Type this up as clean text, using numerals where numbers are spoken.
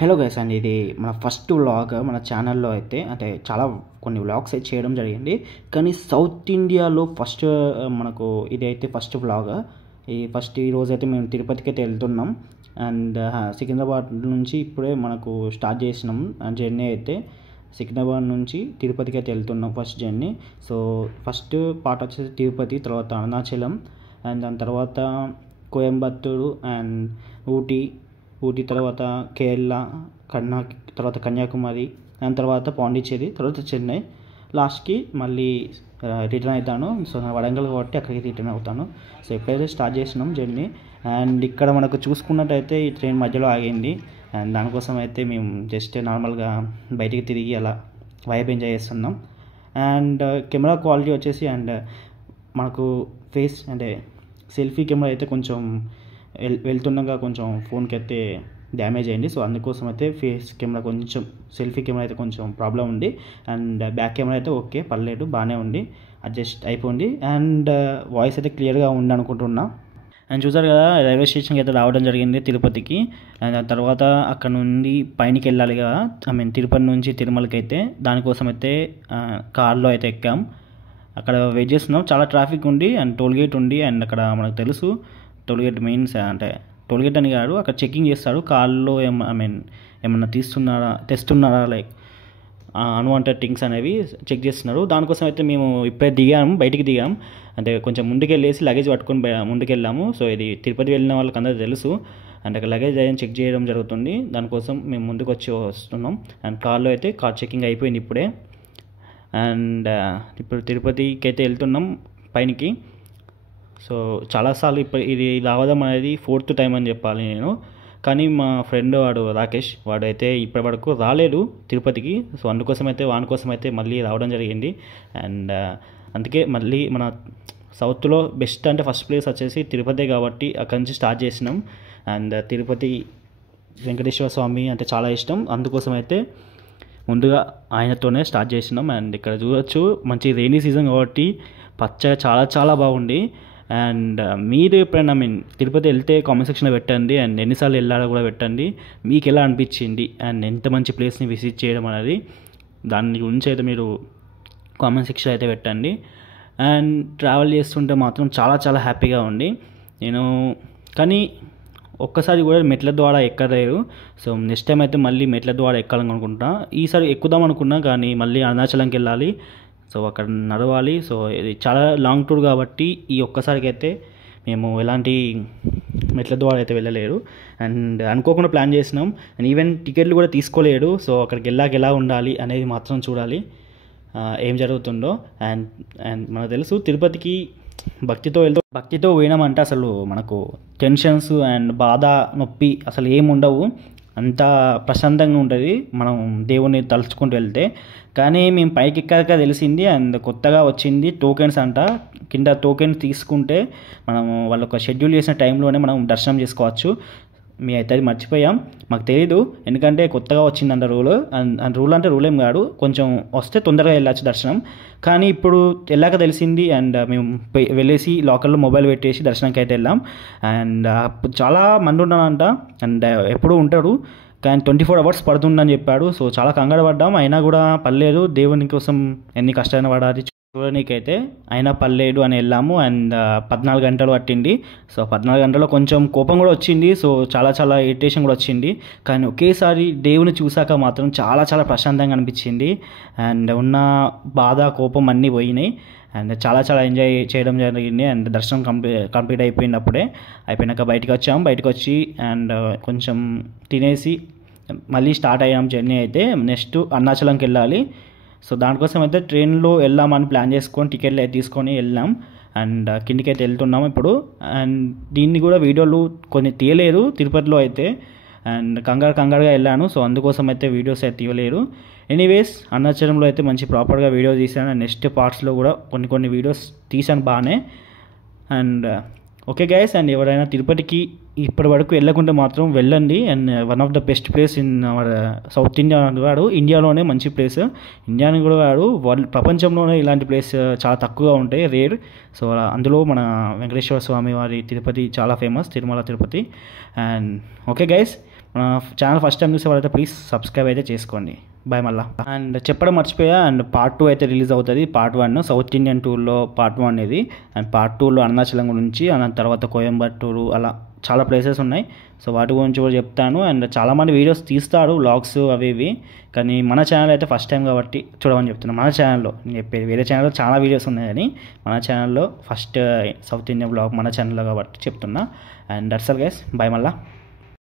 Hello guys అండి, ఇది మన ఫస్ట్ వ్లాగ్ మన ఛానల్లో అయితే అంటే చాలా కొన్ని వ్లాగ్స్ అయితే చేయడం జరిగింది. కానీ సౌత్ ఇండియాలో ఫస్ట్ మనకు ఇది అయితే ఫస్ట్ వ్లాగ్. ఈరోజు అయితే మేము తిరుపతికి అయితే వెళ్తున్నాం. అండ్ సికింద్రాబాద్ నుంచి ఇప్పుడే మనకు స్టార్ట్ చేసినాం జర్నీ అయితే. సికింద్రాబాద్ నుంచి తిరుపతికి అయితే వెళ్తున్నాం first journey. So first part వచ్చేసి తిరుపతి, తర్వాత అరుణాచలం, అండ్ దాని తర్వాత కోయంబత్తూరు అండ్ ఊటీ తర్వాత కేరళ, తర్వాత కన్యాకుమారి, దాని తర్వాత పాండిచ్చేరి, తర్వాత చెన్నై, లాస్ట్కి మళ్ళీ రిటర్న్ అవుతాను. సో నా వరంగల్ కాబట్టి అక్కడికి రిటర్న్ అవుతాను. సో ఎప్పుడైతే స్టార్ట్ చేసినాం జర్నీ. అండ్ ఇక్కడ మనకు చూసుకున్నట్టయితే ఈ ట్రైన్ మధ్యలో ఆగింది. అండ్ దానికోసం అయితే మేము జస్ట్ నార్మల్గా బయటికి తిరిగి అలా వైబ్ ఎంజాయ్ చేస్తున్నాం. అండ్ కెమెరా క్వాలిటీ వచ్చేసి అండ్ మనకు ఫేస్ అంటే సెల్ఫీ కెమెరా అయితే కొంచెం వెళ్తుండగా కొంచెం ఫోన్కి అయితే డ్యామేజ్ అయింది. సో అందుకోసం అయితే ఫేస్ కెమెరా కొంచెం సెల్ఫీ కెమెరా అయితే కొంచెం ప్రాబ్లం ఉంది. అండ్ బ్యాక్ కెమెరా అయితే ఓకే, పర్లేదు, బాగానే ఉంది, అడ్జస్ట్ అయిపోయింది. అండ్ వాయిస్ అయితే క్లియర్గా ఉంది అనుకుంటున్నా. అండ్ చూసారు కదా, రైల్వే స్టేషన్కి అయితే రావడం జరిగింది తిరుపతికి. అండ్ ఆ తర్వాత అక్కడ నుండి పైనకి వెళ్ళాలి కదా, తిరుపతి నుంచి తిరుమలకి అయితే. దానికోసం అయితే కార్లో అయితే ఎక్కాం. అక్కడ వెయిట్ చేస్తున్నాం. చాలా ట్రాఫిక్ ఉంది అండ్ టోల్గేట్ ఉంది. అండ్ అక్కడ మనకు తెలుసు టోల్గేట్ మెయిన్స్ అంటే టోల్గేట్ అని కాదు, అక్కడ చెకింగ్ చేస్తాడు కార్లో ఏమన్నా తెస్తున్నారా లైక్ అన్వాంటెడ్ థింగ్స్ అనేవి చెక్ చేస్తున్నారు. దానికోసం అయితే మేము ఇప్పుడే బయటికి దిగాం. అంటే కొంచెం ముందుకు వెళ్ళేసి లగేజ్ పట్టుకొని ముందుకు వెళ్ళాము. సో ఇది తిరుపతి వెళ్ళిన వాళ్ళకి అందరూ తెలుసు. అండ్ అక్కడ లగేజ్ చెక్ చేయడం జరుగుతుంది. దానికోసం మేము ముందుకు వస్తున్నాం. అండ్ కార్లో అయితే కార్ చెకింగ్ అయిపోయింది ఇప్పుడే. అండ్ ఇప్పుడు తిరుపతికి అయితే వెళ్తున్నాం పైనకి. సో చాలాసార్లు ఇది రావడం అనేది 4th టైం అని చెప్పాలి నేను. కానీ మా ఫ్రెండ్ వాడు రాకేష్, వాడు అయితే ఇప్పటి వరకు రాలేదు తిరుపతికి. సో వాని కోసం అయితే మళ్ళీ రావడం జరిగింది. అండ్ అందుకే మళ్ళీ మన సౌత్లో బెస్ట్ అంటే ఫస్ట్ ప్లేస్ వచ్చేసి తిరుపతి కాబట్టి అక్కడి నుంచి స్టార్ట్ చేసినాం. అండ్ తిరుపతి వెంకటేశ్వర స్వామి అంటే చాలా ఇష్టం, అందుకోసం అయితే ముందుగా ఆయనతోనే స్టార్ట్ చేసినాం. అండ్ ఇక్కడ చూడొచ్చు మంచి రెయినీ సీజన్ కాబట్టి పచ్చగా చాలా చాలా బాగుంది. అండ్ మీరు ఎప్పుడైనా తిరుపతి వెళ్తే కామెంట్ సెక్షన్లో పెట్టండి. అండ్ ఎన్నిసార్లు వెళ్ళాలో కూడా పెట్టండి. మీకు ఎలా అనిపించింది అండ్ ఎంత మంచి ప్లేస్ని విజిట్ చేయడం అనేది, దాని గురించి అయితే మీరు కామెంట్ సెక్షన్లో అయితే పెట్టండి. అండ్ ట్రావెల్ చేస్తుంటే మాత్రం చాలా చాలా హ్యాపీగా ఉంది నేను. కానీ ఒక్కసారి కూడా మెట్ల ద్వారా ఎక్కలేదు. సో నెక్స్ట్ టైం అయితే మళ్ళీ మెట్ల ద్వారా ఎక్కాలని అనుకుంటున్నా. ఈసారి ఎక్కుదాం అనుకున్నా కానీ మళ్ళీ అరుణాచలంకి వెళ్ళాలి. సో అక్కడ నడవాలి. సో ఇది చాలా లాంగ్ టూర్ కాబట్టి ఈ ఒక్కసారికి అయితే మేము ఎలాంటి మెట్ల ద్వారా అయితే వెళ్ళలేరు. అండ్ అనుకోకుండా ప్లాన్ చేసినాం. అండ్ ఈవెన్ టికెట్లు కూడా తీసుకోలేడు. సో అక్కడికి వెళ్ళాక ఎలా ఉండాలి అనేది మాత్రం చూడాలి ఏం జరుగుతుందో. అండ్ మనకు తెలుసు తిరుపతికి భక్తితో పోయినామంటే అసలు మనకు టెన్షన్స్ అండ్ బాధ, నొప్పి అసలు ఏముండవు. అంత ప్రశాంతంగా ఉంటుంది మనం దేవుని తలుచుకుంటూ వెళ్తే. కానీ మేము పైకి ఎక్కాక తెలిసింది అండ్ కొత్తగా వచ్చింది టోకెన్స్ అంట. కింద టోకెన్స్ తీసుకుంటే మనము వాళ్ళ ఒక షెడ్యూల్ చేసిన టైంలోనే మనం దర్శనం చేసుకోవచ్చు. మీ అయితే అది మర్చిపోయాం, మాకు తెలీదు, ఎందుకంటే కొత్తగా వచ్చిందంట రూల్. అండ్ రూల్ అంటే రూల్ ఏం కాదు, కొంచెం వస్తే తొందరగా వెళ్ళచ్చు దర్శనం. కానీ ఇప్పుడు వెళ్ళాక తెలిసింది. అండ్ మేము వెళ్ళేసి లాకర్లో మొబైల్ పెట్టేసి దర్శనంకి అయితే వెళ్ళాం. అండ్ చాలా మంది ఉన్నారంట. అండ్ ఎప్పుడూ ఉంటాడు కానీ 24 hours పడుతుందని చెప్పాడు. సో చాలా కంగారు పడ్డాం. అయినా కూడా పర్లేదు, దేవుని కోసం ఎన్ని కష్టాలు పడాలి చూడడానికైతే, అయినా పర్లేదు అని వెళ్ళాము. అండ్ 14 గంటలు పట్టింది. సో 14 గంటల్లో కొంచెం కోపం కూడా వచ్చింది. సో చాలా చాలా ఇరిటేషన్ కూడా వచ్చింది. కానీ ఒకేసారి దేవుని చూసాక మాత్రం చాలా చాలా ప్రశాంతంగా అనిపించింది. అండ్ ఉన్న బాధ, కోపం అన్నీ పోయినాయి. అండ్ చాలా చాలా ఎంజాయ్ చేయడం జరిగింది. అండ్ దర్శనం కంప్లీట్ అయిపోయినాక బయటకు వచ్చి అండ్ కొంచెం తినేసి మళ్ళీ స్టార్ట్ అయ్యాం జర్నీ అయితే. నెక్స్ట్ అరుణాచలంకి వెళ్ళాలి. సో దానికోసం అయితే ట్రైన్లో వెళ్దామని ప్లాన్ చేసుకొని టికెట్లు అయితే తీసుకొని వెళ్ళాం. అండ్ కిందికి అయితే వెళ్తున్నాము ఇప్పుడు. అండ్ దీన్ని కూడా వీడియోలు కొన్ని తీయలేదు తిరుపతిలో అయితే. అండ్ కంగారుగా వెళ్ళాను. సో అందుకోసం అయితే వీడియోస్ అయితే తీయలేరు. ఎనీవేస్ అరుణాచలంలో అయితే మంచి ప్రాపర్గా వీడియో తీశాను. అండ్ నెక్స్ట్ పార్ట్స్లో కూడా కొన్ని వీడియోస్ తీశాను బాగానే. అండ్ ఓకే గైస్, అండ్ ఎవరైనా తిరుపతికి ఇప్పటి వరకు వెళ్ళకుంటే మాత్రం వెళ్ళండి. And one of the best place in our south India కాదు, ఇండియాలోనే మంచి ప్లేస్. ఇండియాని కూడా కాదు, ప్రపంచంలోనే ఇలాంటి ప్లేస్ చాలా తక్కువగా ఉంటాయి, రేర్. సో అందులో మన వెంకటేశ్వర స్వామి వారి తిరుపతి చాలా famous, Tirumala Tirupati. And okay guys, మన ఛానల్ ఫస్ట్ టైం చూసే వాళ్ళైతే ప్లీజ్ సబ్స్క్రైబ్ అయితే చేసుకోండి. బాయ్ మళ్ళా. అండ్ చెప్పడం మర్చిపోయా, అండ్ పార్ట్ 2 అయితే రిలీజ్ అవుతుంది. పార్ట్ 1 సౌత్ ఇండియన్ టూర్లో పార్ట్ 1 ఇది, అండ్ పార్ట్ 2లో అరుణాచలం గురించి, అండ్ తర్వాత కోయంబత్తూరు అలా చాలా ప్లేసెస్ ఉన్నాయి. సో వాటి గురించి కూడా చెప్తాను. అండ్ చాలామంది వీడియోస్ తీస్తాడు వ్లాగ్స్ అవి ఇవి, కానీ మన ఛానల్ అయితే ఫస్ట్ టైం కాబట్టి చూడమని చెప్తున్నాను. మన ఛానల్లో నేను చెప్పేది, వేరే ఛానల్లో చాలా వీడియోస్ ఉన్నాయి కానీ మన ఛానల్లో ఫస్ట్ సౌత్ ఇండియన్ వ్లాగ్ మన ఛానల్లో కాబట్టి చెప్తున్నా. And that's all guys, bye మళ్ళా.